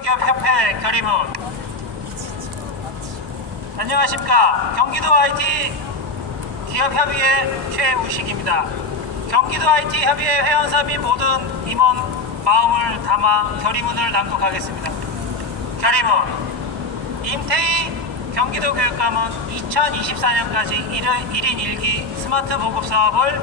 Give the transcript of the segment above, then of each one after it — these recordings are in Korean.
기업협회 결의문. 안녕하십니까. 경기도 IT 기업협의회 최우식입니다. 경기도 IT 협의회 회원사 및 모든 임원 마음을 담아 결의문을 낭독하겠습니다. 결의문. 임태희 경기도 교육감은 2024년까지 1인 1기 스마트 보급 사업을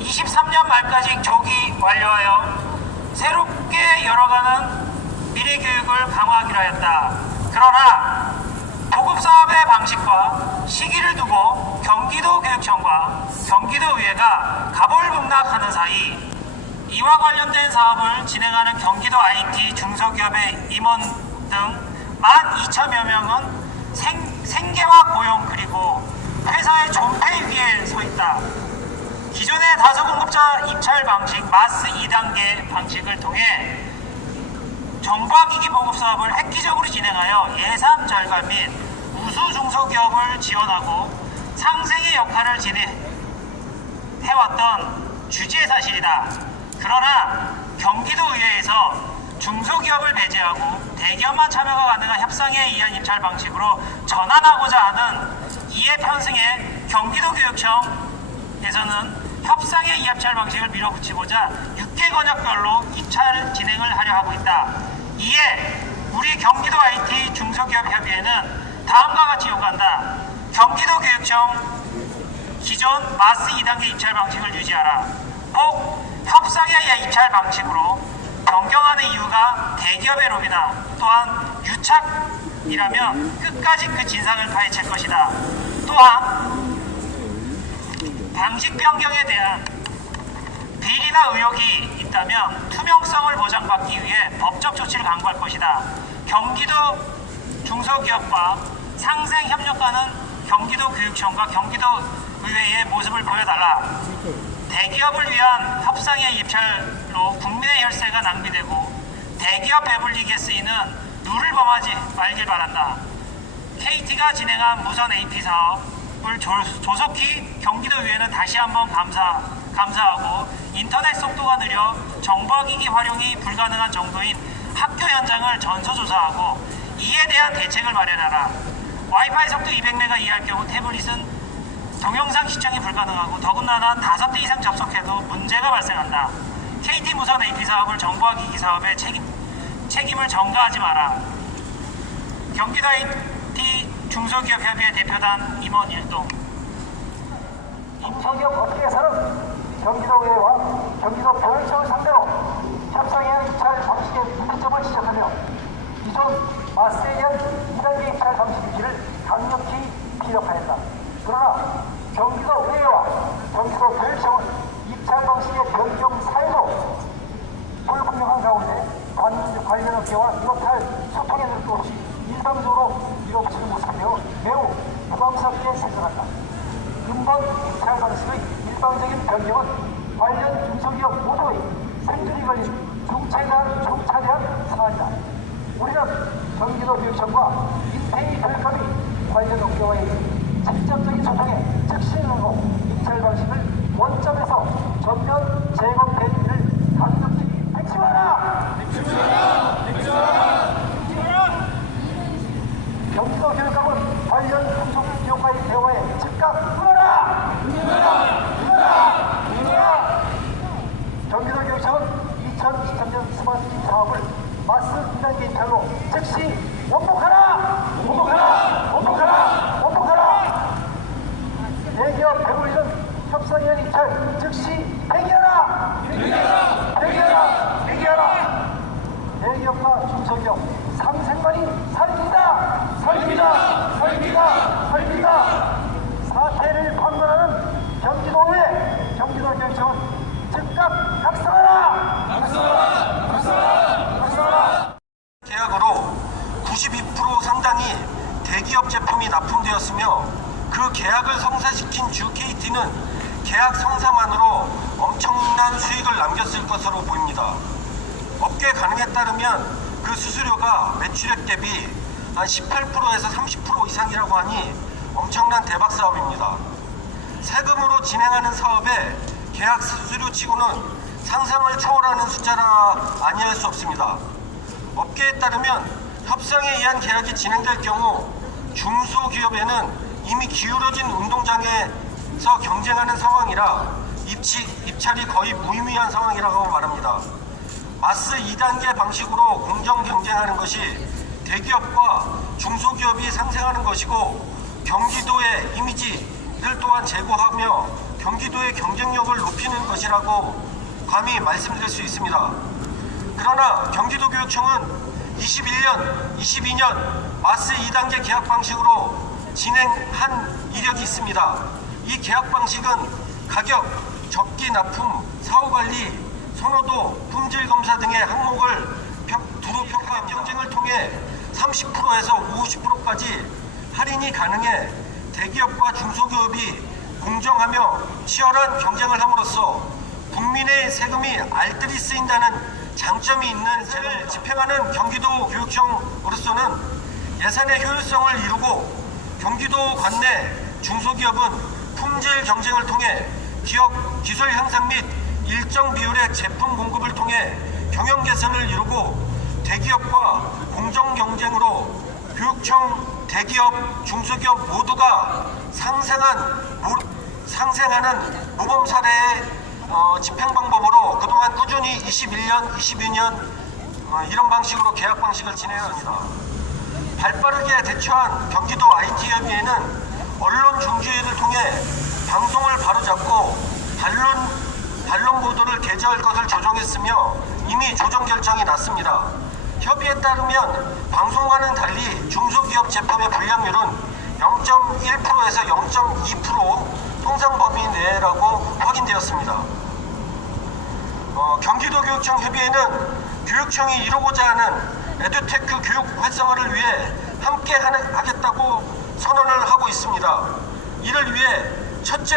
23년 말까지 조기 완료하여 새롭게 열어가는 미래 교육을 강화하기로 하였다. 그러나 보급 사업의 방식과 시기를 두고 경기도 교육청과 경기도의회가 가볼북락하는 사이 이와 관련된 사업을 진행하는 경기도 IT 중소기업의 임원 등 12,000여 명은 생, 생계와 고용 그리고 회사의 존폐 위에 서 있다. 기존의 다소 공급자 입찰 방식 마스 2단계 방식을 통해 정과기기 보급 사업을 획기적으로 진행하여 예산 절감 및 우수 중소기업을 지원하고 상생의 역할을 진행해왔던 주지의 사실이다. 그러나 경기도의회에서 중소기업을 배제하고 대기업만 참여가 가능한 협상에 의한 입찰 방식으로 전환하고자 하는 이해 편승에 경기도교육청에서는 협상의 이합찰 방식을 밀어붙이고자 6개 권역별로 입찰 진행을 하려 하고 있다. 이에 우리 경기도 IT 중소기업 협의회는 다음과 같이 요구한다. 경기도교육청 기존 마스 2단계 입찰 방식을 유지하라. 꼭 협상에 의한 입찰 방식으로 변경하는 이유가 대기업의 로비나 또한 유착이라면 끝까지 그 진상을 파헤칠 것이다. 또한 방식 변경에 대한 비리나 의혹이 있다면 투명성을 보장받기 위해 법적 조치를 강구할 것이다. 경기도 중소기업과 상생 협력가는 경기도 교육청과 경기도 의회의 모습을 보여달라. 대기업을 위한 협상의 입찰로 국민의 혈세가 낭비되고 대기업 배불리기에 쓰이는 룰을 범하지 말길 바란다. KT가 진행한 무선 AP 사업을 조- 조속히 경기도의회는 다시 한번 감사, 감사하고 인터넷 속도가 느려 정보기기 활용이 불가능한 정도인 학교 현장을 전수조사하고 이에 대한 대책을 마련하라. 와이파이 속도 200메가 이하일 경우 태블릿은 동영상 시청이 불가능하고 더군다나 5대 이상 접속해도 문제가 발생한다. KT 무선 AP 사업을 정보화 기기 사업에 책임, 책임을 전가하지 마라. 경기도 IT 중소기업 협의회 대표단 임원 일동 중소기업 업계에서는 경기도의회와 경기도 교육청을 상대로 협상에 입찰 방식의 문제점을 지적하며 기존 마스에 대한 2단계 입찰 방식 유지를 강력히 피력하였다. 그러나 경기도의회와 경기도 교육청은 입찰 방식의 변경 사유도 불분명한 가운데 관- 관련 업계와 이렇할 소통의 노력도 없이 일방적으로 밀어붙이는 모습을 매우 부담스럽게 생각한다. 근본 입찰 방식의 일방적인 변경은 관련 중소기업 모두의 생존이 걸린 중차대한, 중차대한 사안이다. 우리는 경기도 교육청과 인테이 교육감이 관련 업계와의 직접적인 소통에 즉시하고 입찰 방식을 원점에서 전면 재검토해주기를 강력히 핵심하라! 경기도 교육감은 관련 중소기업과의 대화에 즉각 응하라! 경기도 교육청은 2023년 스마트키 사업을 마스 2단계 입찰로 즉시 원복하라! 원복하라! 원복하라! 원복하라! 대기업 배불리는 협상위원 입찰 즉시 폐기하라! 폐기하라! 폐기하라! 폐기하라! 대기업과 중소기업 상생만이 살립니다! 살립니다! 살립니다! 살립니다! 사태를 판단하는 경기도의 경기도 경청은 즉각 각성하라! 각성하라! 각성하라! 각성하라! 계약으로 92% 상당이 대기업 제품이 납품되었으며 그 계약을 성사시킨 주 KT는 계약 성사만으로 엄청난 수익을 남겼을 것으로 보입니다. 업계 가능에 따르면 그 수수료가 매출액 대비 한 18%에서 30% 이상이라고 하니 엄청난 대박 사업입니다. 세금으로 진행하는 사업에 계약 수수료 치고는 상상을 초월하는 숫자라 아니할 수 없습니다. 업계에 따르면 협상에 의한 계약이 진행될 경우 중소기업에는 이미 기울어진 운동장에서 경쟁하는 상황이라 입치, 입찰이 거의 무의미한 상황이라고 말합니다. 마스 2단계 방식으로 공정 경쟁하는 것이 대기업과 중소기업이 상생하는 것이고 경기도의 이미지를 또한 제고하며 경기도의 경쟁력을 높이는 것이라고 감히 말씀드릴 수 있습니다. 그러나 경기도교육청은 21년, 22년 마스 2단계 계약 방식으로 진행한 이력이 있습니다. 이 계약 방식은 가격, 적기 납품, 사후 관리, 선호도, 품질 검사 등의 항목을 평- 두루 평가 경쟁을 통해 30%에서 50%까지 할인이 가능해 대기업과 중소기업이 공정하며 치열한 경쟁을 함으로써 국민의 세금이 알뜰히 쓰인다는 장점이 있는 제를 집행하는 경기도 교육청으로서는 예산의 효율성을 이루고 경기도 관내 중소기업은 품질 경쟁을 통해 기업 기술 향상 및 일정 비율의 제품 공급을 통해 경영 개선을 이루고 대기업과 공정 경쟁으로 교육청 대기업 중소기업 모두가 상생한 모- 상생하는 모범 사례의 어, 집행 방법으로 그동안 꾸준히 21년, 22년 어, 이런 방식으로 계약 방식을 진행합니다. 발빠르게 대처한 경기도 IT협의회는 언론 중지회를 통해 방송을 바로잡고 반론, 반론 보도를 게재할 것을 조정했으며 이미 조정 결정이 났습니다. 협의에 따르면 방송과는 달리 중소기업 제품의 불량률은 0.1%에서 0.2% 통상 범위 내라고 확인되었습니다. 어, 경기도교육청 협의회는 교육청이 이루고자 하는 에듀테크 교육 활성화를 위해 함께 하겠다고 선언을 하고 있습니다. 이를 위해 첫째,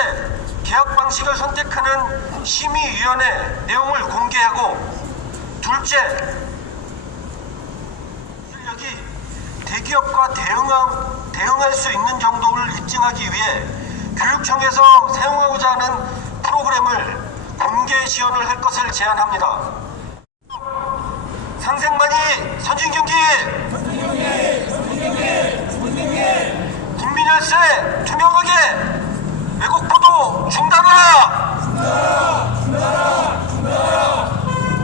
계약 방식을 선택하는 심의위원회 내용을 공개하고 둘째, 실력이 대기업과 대응하, 대응할 수 있는 정도를 입증하기 위해 교육청에서 사용하고자 하는 프로그램을 공개 시연을 할 것을 제안합니다. 상생만이 선진경기 국민열세 투명하게 왜곡 보도 중단하라!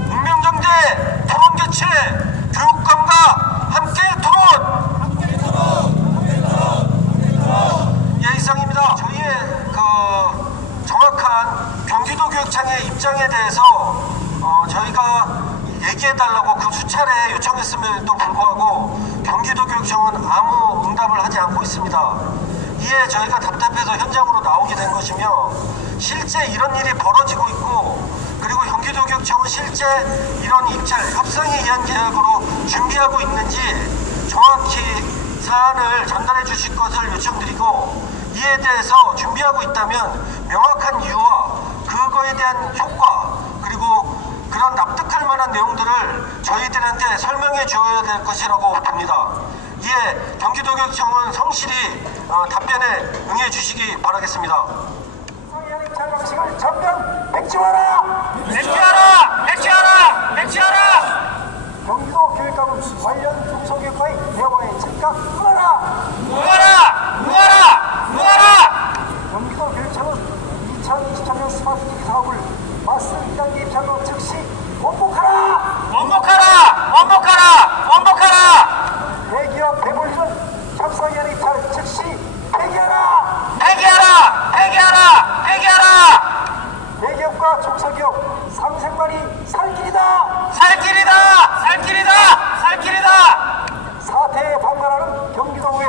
운명정제 토론 개최 교육감과 함께 토론! 예 이상입니다. 저희의 그 정확한 경기도 교육청의 입장에 대해서 어, 저희가 얘기해달라고 그 수차례 요청했음에도 불구하고 경기도 교육청은 아무 응답을 하지 않고 있습니다. 이에 저희가 답답해서 현장으로 나오게 된 것이며 실제 이런 일이 벌어지고 있고 그리고 경기도 교육청은 실제 이런 입찰 협상에 의한 계약으로 준비하고 있는지 정확히 사안을 전달해 주실 것을 요청드리고 이에 대해서 준비하고 있다면 명확한 이유와 그거에 대한 효과 그리고 그런 납득할 만한 내용들을 저희들한테 설명해 주어야 될 것이라고 봅니다. 이에 경기도교육청은 성실히 어, 답변에 응해 주시기 바라겠습니다. 상해한 입찰 방식을 전면 백지화하라! 백지하라! 백지하라! 백지하라! 경기도 교육감은 관련 중소기업과의 대화에 즉각 응하라! 응하라! 응하라! 응하라! 경기도 교육청은 2023년 스마트 기기 사업을 마스 2단계 입찰로 즉시 원복하라! 원복하라! 원복하라! 원복하라! 대기업 배불리는 협상위원 입찰 즉시 폐기하라! 폐기하라! 폐기하라! 폐기하라! 대기업과 중소기업 상생만이 살 길이다! 살 길이다! 살 길이다! 살 길이다! 사태에 반발하는 경기도의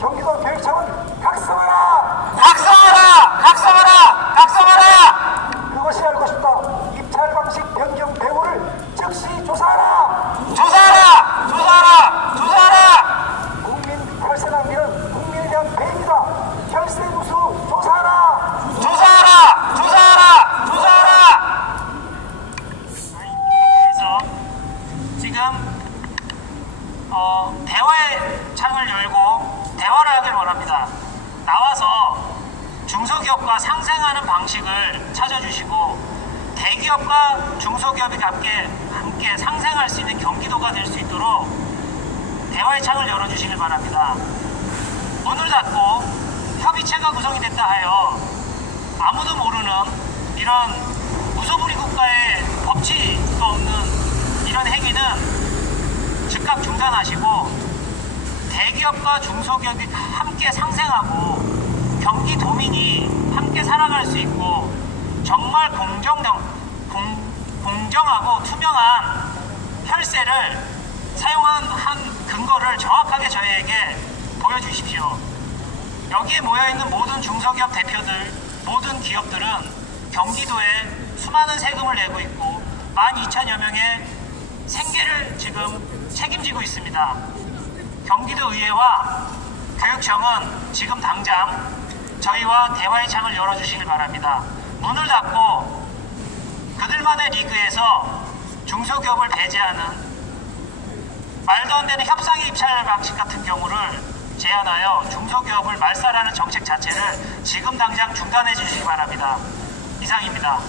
경기도 교육청은 각성하라! 각성하라! 각성하라! 각성하라! 그것이 알고 싶다. 입찰 방식 변경 배후를 즉시 조사하라! 조사하라! 조사하라! 조사하라! 국민 혈세 낭비는 국민에 대한 배임이다. 혈세 누수 조사하라! 조사하라! 조사하라! 조사하라! 그래서 지금 어, 대화의 창을 열고 대화를 하길 원합니다. 나와서 중소기업과 상생하는 방식을 찾아주시고 대기업과 중소기업이 함께, 함께 상생할 수 있는 경기도가 될 수 있도록 대화의 창을 열어주시길 바랍니다. 문을 닫고 협의체가 구성이 됐다 하여 아무도 모르는 이런 무소불위 국가의 법치도 없는 이런 행위는 즉각 중단하시고 대기업과 중소기업이 함께 상생하고 경기 도민이 함께 살아갈 수 있고 정말 공정, 공, 공 정하고 투명한 혈세를 사용한 한 근거를 정확하게 저희에게 보여주십시오. 여기에 모여있는 모든 중소기업 대표들, 모든 기업들은 경기도에 수많은 세금을 내고 있고 12,000여 명의 생계를 지금 책임지고 있습니다. 경기도 의회와 교육청은 지금 당장 저희와 대화의 창을 열어주시길 바랍니다. 문을 닫고 그들만의 리그에서 중소기업을 배제하는 말도 안 되는 협상의 입찰 방식 같은 경우를 제안하여 중소기업을 말살하는 정책 자체를 지금 당장 중단해 주시기 바랍니다. 이상입니다.